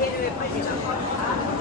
ele é vai imaginar.